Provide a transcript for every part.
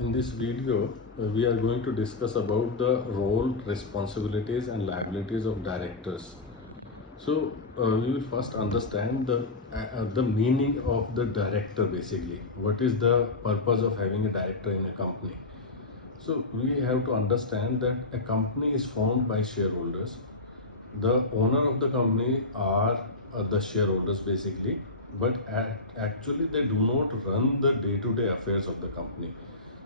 In this video, we are going to discuss about the role, responsibilities and liabilities of directors. So, we will first understand the meaning of the director basically. What is the purpose of having a director in a company? So, we have to understand that a company is formed by shareholders. The owner of the company are the shareholders basically, but actually they do not run the day-to-day affairs of the company.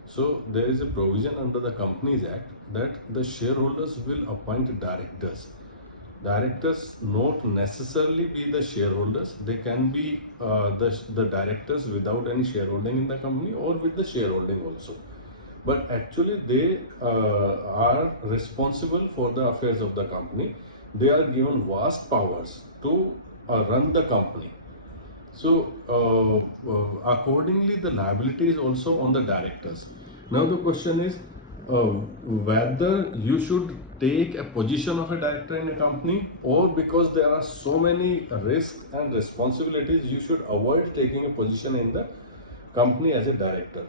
So there is a provision under the Companies Act that the shareholders will appoint directors. Directors not necessarily be the shareholders. They can be the directors without any shareholding in the company or with the shareholding also. But actually they are responsible for the affairs of the company. They are given vast powers to run the company. So, accordingly, the liability is also on the directors. Now, the question is whether you should take a position of a director in a company, or because there are so many risks and responsibilities, you should avoid taking a position in the company as a director.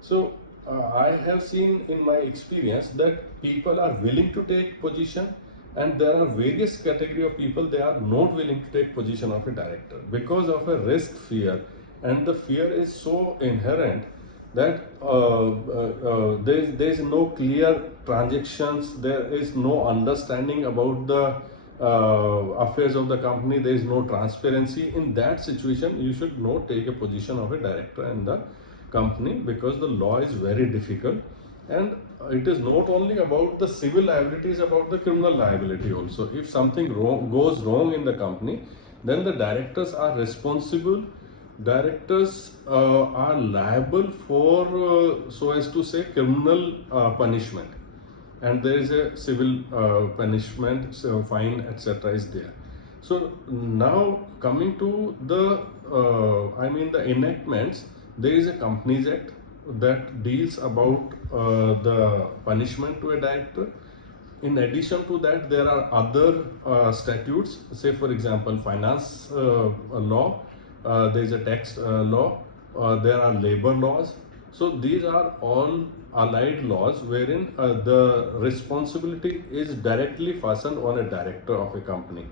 So, I have seen in my experience that people are willing to take position, and there are various category of people they are not willing to take position of a director because of a risk fear, and the fear is so inherent that there is no clear transactions, there is no understanding about the affairs of the company, there is no transparency. In that situation, you should not take a position of a director in the company because the law is very difficult, and it is not only about the civil liability, it's about the criminal liability also. If something goes wrong in the company, then the directors are responsible. Directors are liable for so as to say criminal punishment, and there is a civil punishment, so fine, etc. is there. So now coming to the the enactments, there is a Companies Act that deals about the punishment to a director. In addition to that, there are other statutes, say for example finance law, there is a tax law, there are labor laws. So these are all allied laws wherein the responsibility is directly fastened on a director of a company.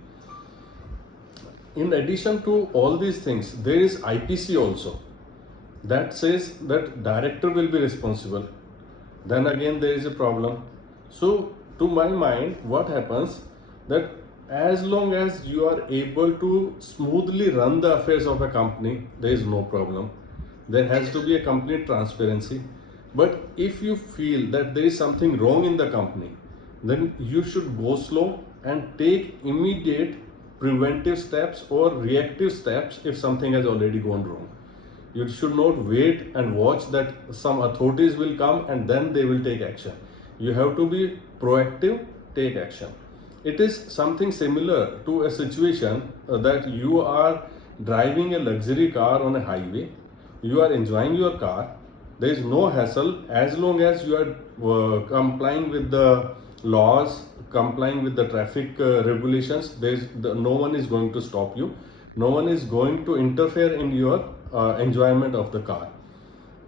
In addition to all these things, there is IPC also that says that director will be responsible. Then again there is a problem. So to my mind, what happens that as long as you are able to smoothly run the affairs of a company, there is no problem. There has to be a complete transparency. But if you feel that there is something wrong in the company, then you should go slow and take immediate preventive steps or reactive steps if something has already gone wrong. You should not wait and watch that some authorities will come and then they will take action. You have to be proactive, take action. It is something similar to a situation that you are driving a luxury car on a highway. You are enjoying your car. There is no hassle as long as you are complying with the laws, complying with the traffic regulations. No one is going to stop you. No one is going to interfere in your enjoyment of the car.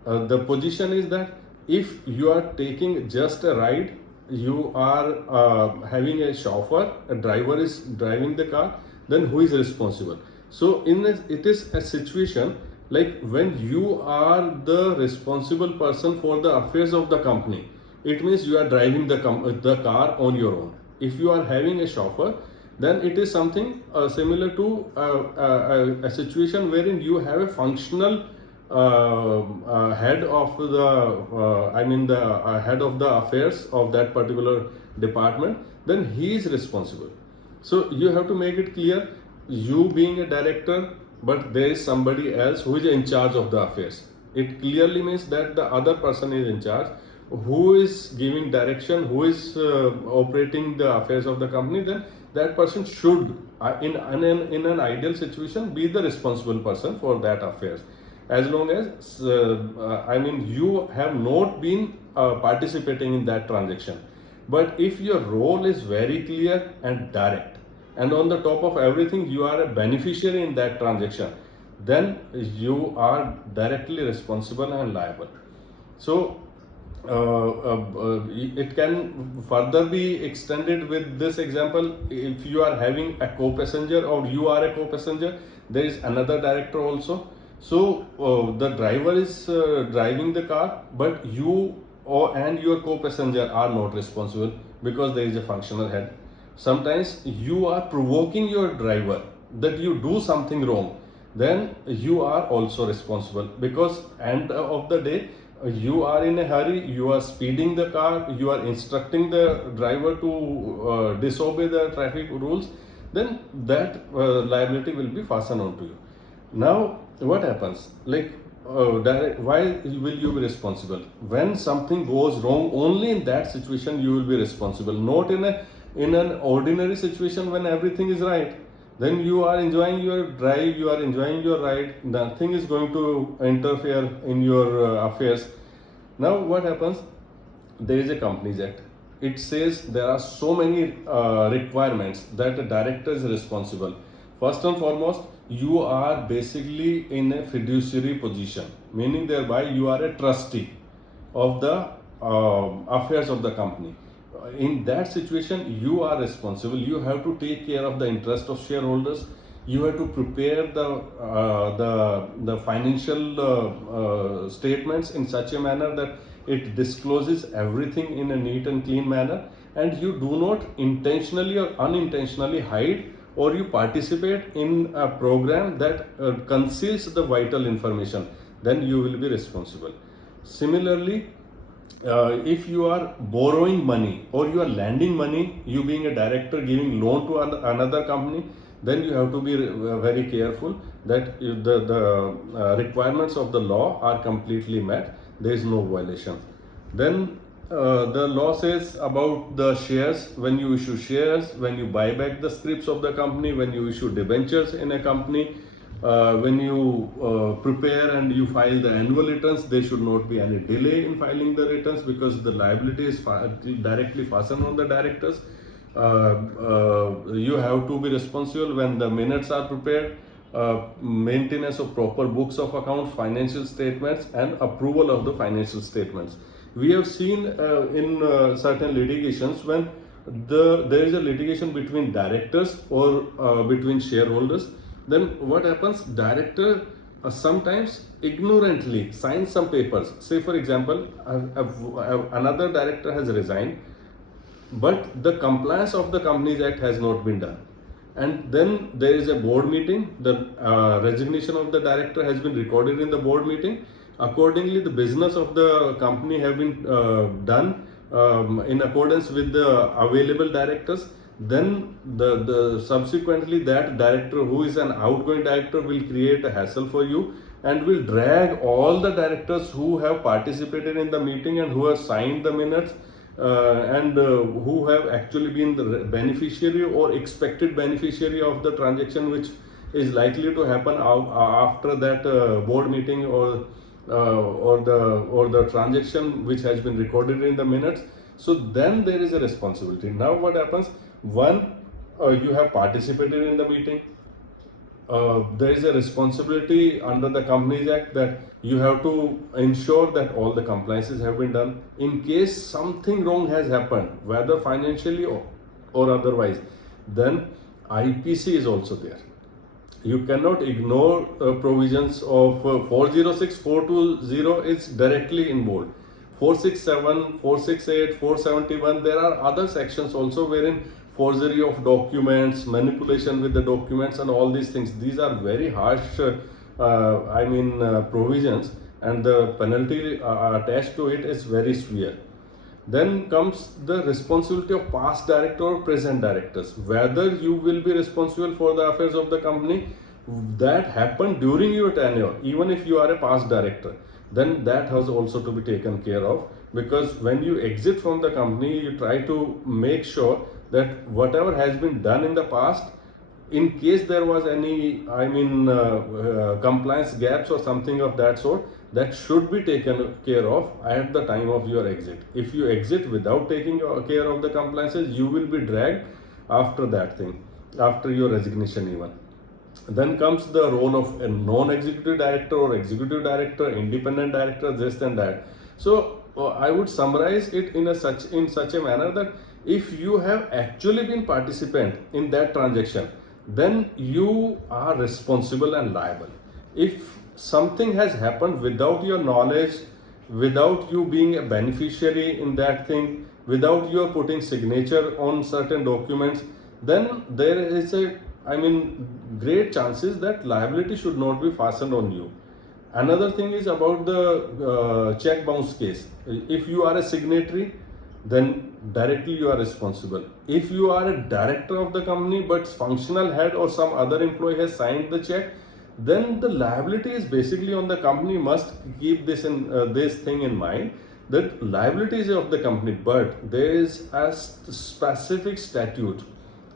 The position is that if you are taking just a ride, you are having a chauffeur, a driver is driving the car, then who is responsible? So it is a situation like when you are the responsible person for the affairs of the company, it means you are driving the car on your own. If you are having a chauffeur, then it is something similar to a situation wherein you have a functional head of the head of the affairs of that particular department, then he is responsible. So you have to make it clear, you being a director, but there is somebody else who is in charge of the affairs. It clearly means that the other person is in charge, who is giving direction, who is operating the affairs of the company. Then that person should, in an ideal situation, be the responsible person for that affairs, as long as you have not been participating in that transaction. But if your role is very clear and direct, and on the top of everything you are a beneficiary in that transaction, then you are directly responsible and liable. So it can further be extended with this example. If you are having a co-passenger or you are a co-passenger, there is another director also. So the driver is driving the car, but you and your co-passenger are not responsible because there is a functional head. Sometimes you are provoking your driver that you do something wrong, then you are also responsible, because end of the day you are in a hurry, you are speeding the car, you are instructing the driver to disobey the traffic rules, then that liability will be fastened on to you. Now what happens, like why will you be responsible? When something goes wrong, only in that situation you will be responsible, not in an ordinary situation when everything is right. Then you are enjoying your drive, you are enjoying your ride, nothing is going to interfere in your affairs. Now what happens, there is a Companies Act. It says there are so many requirements that a director is responsible. First and foremost, you are basically in a fiduciary position, meaning thereby you are a trustee of the affairs of the company. In that situation, you are responsible. You have to take care of the interest of shareholders. You have to prepare the financial statements in such a manner that it discloses everything in a neat and clean manner, and you do not intentionally or unintentionally hide or you participate in a program that conceals the vital information, then you will be responsible. Similarly, if you are borrowing money or you are lending money, you being a director giving loan to another company, then you have to be very careful that if the requirements of the law are completely met, there is no violation. Then the law says about the shares, when you issue shares, when you buy back the scrips of the company, when you issue debentures in a company, when you prepare and you file the annual returns, there should not be any delay in filing the returns, because the liability is directly fastened on the directors. You have to be responsible when the minutes are prepared, maintenance of proper books of account, financial statements, and approval of the financial statements. We have seen in certain litigations when there is a litigation between directors or between shareholders, then what happens, director sometimes ignorantly signs some papers. Say for example, another director has resigned, but the compliance of the Companies Act has not been done, and then there is a board meeting, the resignation of the director has been recorded in the board meeting. Accordingly, the business of the company have been done in accordance with the available directors. Then the subsequently that director who is an outgoing director will create a hassle for you and will drag all the directors who have participated in the meeting and who have signed the minutes and who have actually been the beneficiary or expected beneficiary of the transaction which is likely to happen after that board meeting or the transaction which has been recorded in the minutes. So then there is a responsibility. Now what happens, one, you have participated in the meeting, there is a responsibility under the Companies Act that you have to ensure that all the compliances have been done. In case something wrong has happened, whether financially or otherwise, then IPC is also there. You cannot ignore provisions of 406, 420 is directly involved. 467, 468, 471, there are other sections also wherein forgery of documents, manipulation with the documents and all these things. These are very harsh provisions, and the penalty attached to it is very severe. Then comes the responsibility of past director or present directors. Whether you will be responsible for the affairs of the company that happened during your tenure, even if you are a past director, then that has also to be taken care of, because when you exit from the company, you try to make sure that whatever has been done in the past, in case there was any compliance gaps or something of that sort, that should be taken care of at the time of your exit. If you exit without taking care of the compliances, you will be dragged after that thing, after your resignation even. Then comes the role of a non-executive director or executive director, independent director, this and that. So I would summarize it in such a manner that if you have actually been participant in that transaction, then you are responsible and liable. If something has happened without your knowledge, without you being a beneficiary in that thing, without your putting signature on certain documents, then there is great chances that liability should not be fastened on you. Another thing is about the check bounce case. If you are a signatory, then directly you are responsible. If you are a director of the company but functional head or some other employee has signed the check, then the liability is basically on the company. Must keep this thing in mind, that liability is of the company, but there is a specific statute,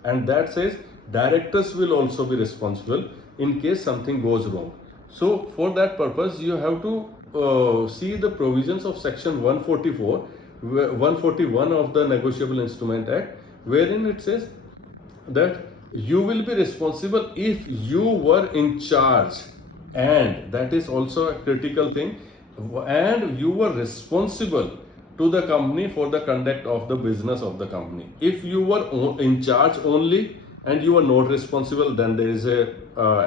and that says directors will also be responsible in case something goes wrong. So for that purpose, you have to see the provisions of section 144, 141 of the Negotiable Instrument Act, wherein it says that you will be responsible if you were in charge, and that is also a critical thing, and you were responsible to the company for the conduct of the business of the company. If you were in charge only and you are not responsible, then there is a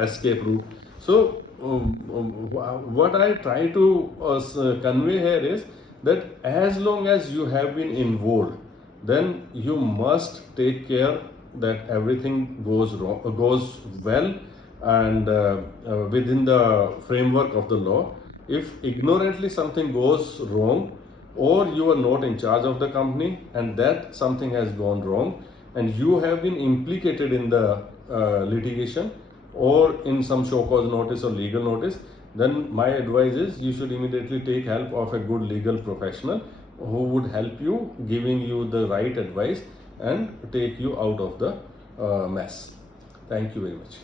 escape route. So what I try to convey here is that as long as you have been involved, then you must take care that everything goes well, and within the framework of the law. If ignorantly something goes wrong, or you are not in charge of the company and that something has gone wrong, and you have been implicated in the litigation or in some show cause notice or legal notice, then my advice is you should immediately take help of a good legal professional who would help you, giving you the right advice and take you out of the mess. Thank you very much.